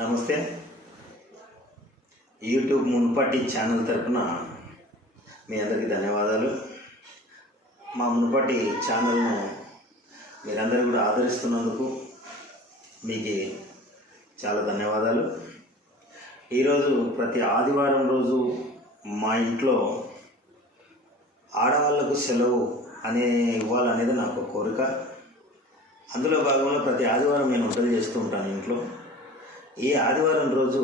నమస్తే. యూట్యూబ్ మునుపటి ఛానల్ తరపున మీ అందరికీ ధన్యవాదాలు. మా మునుపటి ఛానల్ను మీరందరూ కూడా ఆదరిస్తున్నందుకు మీకు చాలా ధన్యవాదాలు. ఈరోజు ప్రతి ఆదివారం రోజు మా ఇంట్లో ఆడవాళ్లకు సెలవు ఇవ్వాలనేది నాకు కోరిక. అందులో భాగంగా ప్రతి ఆదివారం నేను వంటలు చేస్తూ ఉంటాను ఇంట్లో. ఈ ఆదివారం రోజు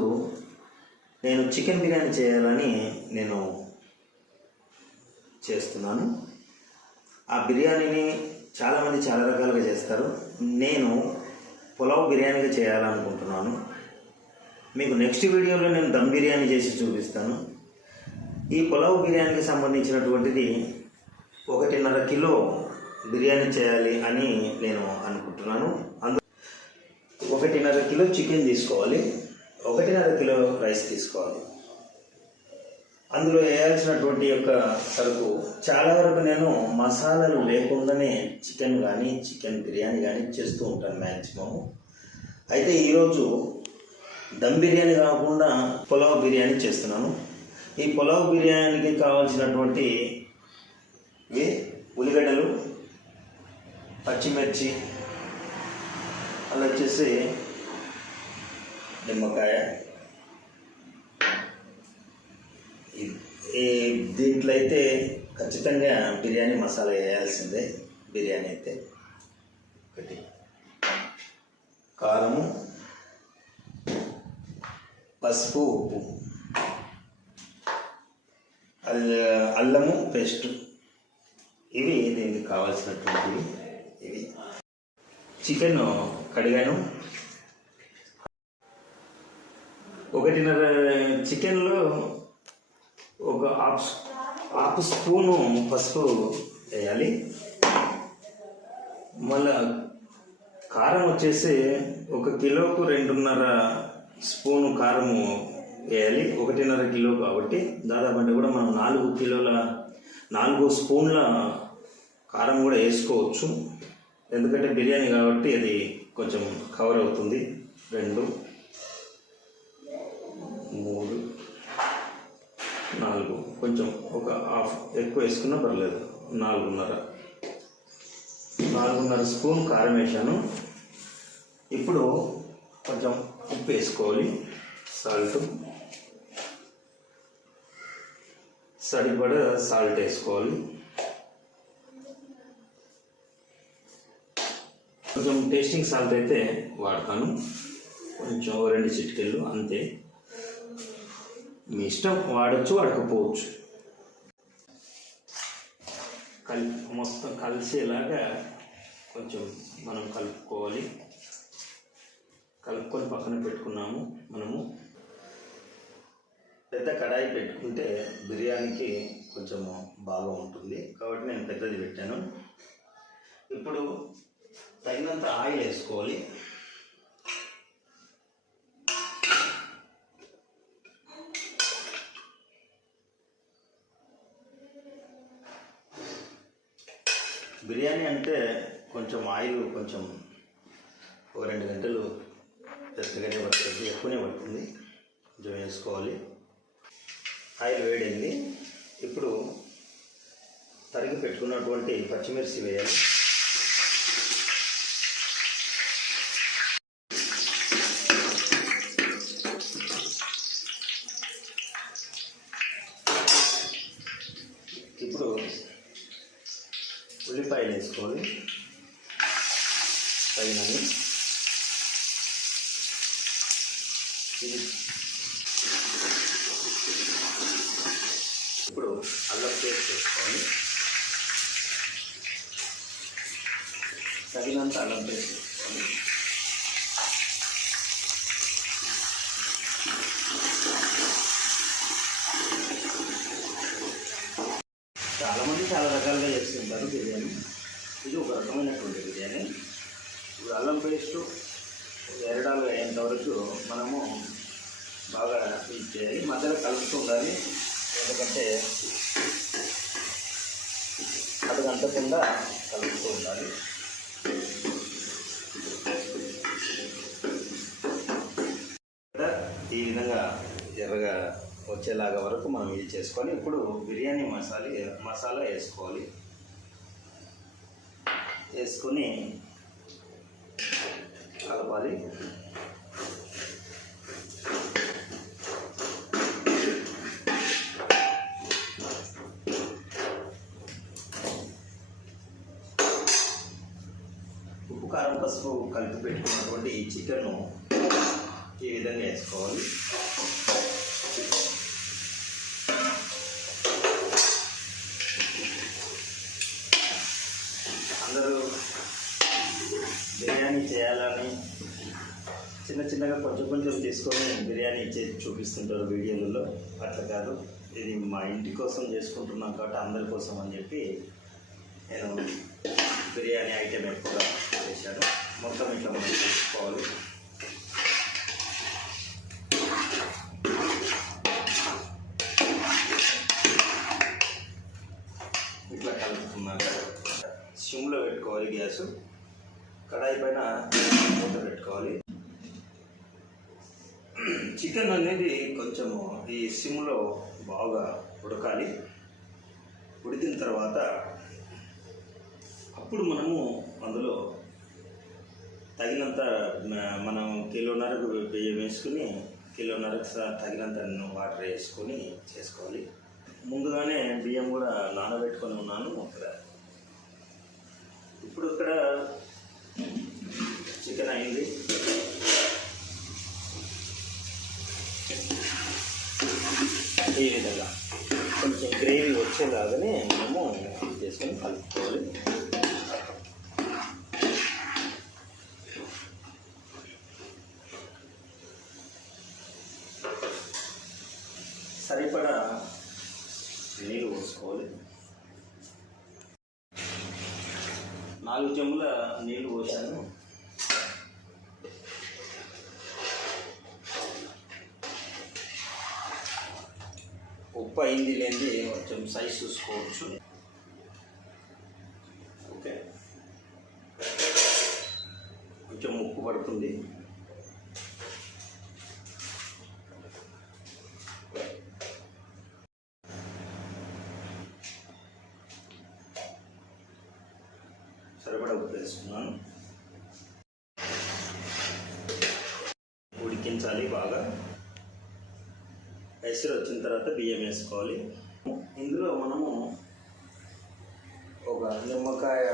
నేను చికెన్ బిర్యానీ చేయాలని నేను చేస్తున్నాను. ఆ బిర్యానీని చాలామంది చాలా రకాలుగా చేస్తారు. నేను పులావ్ బిర్యానీగా చేయాలనుకుంటున్నాను. మీకు నెక్స్ట్ వీడియోలో నేను దమ్ బిర్యానీ చేసి చూపిస్తాను. ఈ పులావ్ బిర్యానీకి సంబంధించినటువంటిది 1.5 కిలో బిర్యానీ చేయాలి అని నేను అనుకుంటున్నాను. 1.5 కిలో చికెన్ తీసుకోవాలి, 1.5 కిలో రైస్ తీసుకోవాలి. అందులో వేయాల్సినటువంటి సరుకు చాలా వరకు నేను మసాలాలు లేకుండానే చికెన్ కానీ చికెన్ బిర్యానీ కానీ చేస్తూ ఉంటాను మ్యాక్సిమం. అయితే ఈరోజు దమ్ బిర్యానీ కాకుండా పులావ్ బిర్యానీ చేస్తున్నాను. ఈ పులావ్ బిర్యానీకి కావాల్సినటువంటి ఉల్లిగడ్డలు, పచ్చిమిర్చి, అలా వచ్చేసి నిమ్మకాయ. దీంట్లో అయితే ఖచ్చితంగా బిర్యానీ మసాలా వేయాల్సిందే. బిర్యానీ అయితే ఒకటి కారము, పసుపు, ఉప్పు, అల్లము పేస్ట్, ఇవి దీనికి కావాల్సినటువంటివి. ఇవి చికెన్ కడిగాను. 1.5 చికెన్లో ఒక హాఫ్ స్పూను పసుపు వేయాలి. మళ్ళా కారం వచ్చేసి 1 కిలోకు 2.5 స్పూను కారము వేయాలి. 1.5 కిలో కాబట్టి దాదాపు అంటే కూడా మనం 4 స్పూన్ల కారం కూడా వేసుకోవచ్చు. ఎందుకంటే బిర్యానీ కాబట్టి అది కొంచెం కవర్ అవుతుంది. 2, 3, 4, కొంచెం ఒక హాఫ్ ఎక్కువ వేసుకున్నా పర్లేదు. 4.5 స్పూన్ కారం వేసాను. ఇప్పుడు కొంచెం ఉప్పు వేసుకోవాలి. సాల్ట్ సరిపడా సాల్ట్ వేసుకోవాలి. కొంచెం టేస్టింగ్ సాల్ట్ అయితే వాడతాను, కొంచెం 2 చిటికెళ్ళు అంతే. మీ ఇష్టం, వాడచ్చు వాడకపోవచ్చు. మొత్తం కలిసేలాగా కొంచెం మనం కలుపుకోవాలి. కలుపుకొని పక్కన పెట్టుకున్నాము. మనము పెద్ద కడాయి పెట్టుకుంటే బిర్యానీకి కొంచెం బాగా ఉంటుంది కాబట్టి నేను పెద్దది పెట్టాను. ఇప్పుడు తగినంత ఆయిల్ వేసుకోవాలి. బిర్యానీ అంటే కొంచెం ఆయిల్ కొంచెం 2 గంటలు పెద్దగానే పడుతుంది, ఎక్కువనే పడుతుంది. కొంచెం వేసుకోవాలి. ఆయిల్ వేడింది. ఇప్పుడు తరిగి పెట్టుకున్నటువంటి పచ్చిమిర్చి వేయాలి. ఇప్పుడు ఉల్లిపాయలు వేసుకోవాలి తగినవి. ఇప్పుడు అల్లం పేస్ట్ వేసుకోవాలి. తగినంత అల్లం పేస్ట్ వేసుకోవాలి. చాలామంది చాలా రకాలుగా చేస్తుంటారు బిర్యానీ. ఇది ఒక రకమైనటువంటి బిర్యానీ. ఇప్పుడు అల్లం పేస్టు ఎరడాలు అయ్యేంత వరకు మనము బాగా ఇది చేయాలి. మధ్యలో కలుపుతూ ఉండాలి. ఎందుకంటే అడుగంటకుండా కలుపుతూ ఉండాలి. ఈ విధంగా ఎర్రగా వచ్చేలాగా వరకు మనం ఇది చేసుకొని ఇప్పుడు బిర్యానీ మసాలా వేసుకోవాలి. వేసుకొని కలపాలి. ఉప్పు కారం పసుపు కలిపి పెట్టుకున్నటువంటి ఈ చికెన్ ఈ విధంగా వేసుకోవాలి. అందరూ బిర్యానీ చేయాలని చిన్నగా కొంచెం తీసుకొని బిర్యానీ చేసి చూపిస్తుంటారు వీడియోలలో. అట్లా కాదు, ఇది మా ఇంటి కోసం చేసుకుంటున్నాం కాబట్టి అందరి కోసం అని చెప్పి నేను బిర్యానీ ఐటెం ఎక్కువగా చేశాను. మొత్తం ఇట్లా మనం చేసుకోవాలి. ఇట్లా కలుపుకున్నాక సిమ్లో పెట్టుకోవాలి. గ్యాసు కడాయి పైన మూత పెట్టుకోవాలి. చికెన్ అనేది కొంచెము ఈ సిమ్లో బాగా ఉడకాలి. ఉడికిన తర్వాత అప్పుడు మనము అందులో తగినంత మనం కిలోన్నరకు బియ్యం వేసుకుని కిలోన్నరకు తగినంత వాటర్ వేసుకొని చేసుకోవాలి. ముందుగానే బియ్యం కూడా నానబెట్టుకొని ఉన్నాను ఇక్కడ. ఇప్పుడు ఇక్కడ చికెన్ అయింది. ఈ విధంగా కొంచెం గ్రేవీ వచ్చేలాగానే మనము చేసుకొని కలుపుకోవాలి. సరిపడా నీళ్ళు పోసుకోవాలి. 4 చెంబుల నీళ్ళు పోసాను. ఉప్పు అయింది లేనిది కొంచెం సైజ్ చూసుకోవచ్చు. ఓకే, కొంచెం ఉప్పు పడుతుంది. సరిపడా ఉప్పు వేసుకున్నాను. ఉడికించాలి బాగా. ఎసరు వచ్చిన తర్వాత బియ్యం వేసుకోవాలి. ఇందులో మనము ఒక నిమ్మకాయ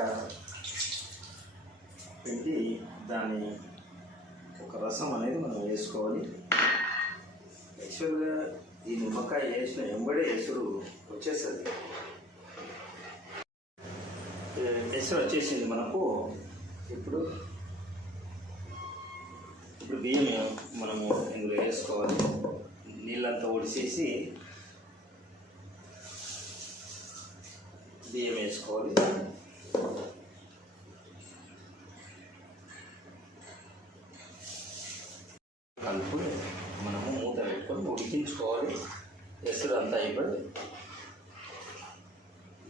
పిండి దాని ఒక రసం అనేది మనం వేసుకోవాలి. యాక్చువల్గా ఈ నిమ్మకాయ వేసిన వెంబడే ఎసరు వచ్చేస్తుంది. ఎసరు వచ్చేసింది మనకు. ఇప్పుడు బియ్యం మనము ఇందులో వేసుకోవాలి. నీళ్ళంతా ఒడిసేసి బియ్యం వేసుకోవాలి. కలుపు మనము మూత పెట్టుకొని ఉడికించుకోవాలి. ఎసరు అంతా అయిపోయి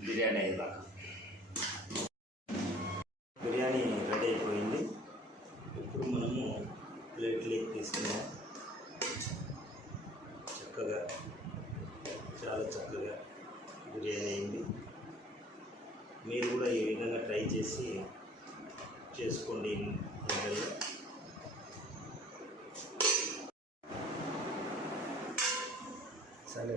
బిర్యానీ అయ్యేదాకా. బిర్యానీ రెడీ అయిపోయింది. ఇప్పుడు మనము ప్లేట్లోకి తీసుకున్నాం. చాలా చక్కగా బిర్యానీ అయింది. మీరు కూడా ఈ విధంగా ట్రై చేసి చేసుకోండి. సరే.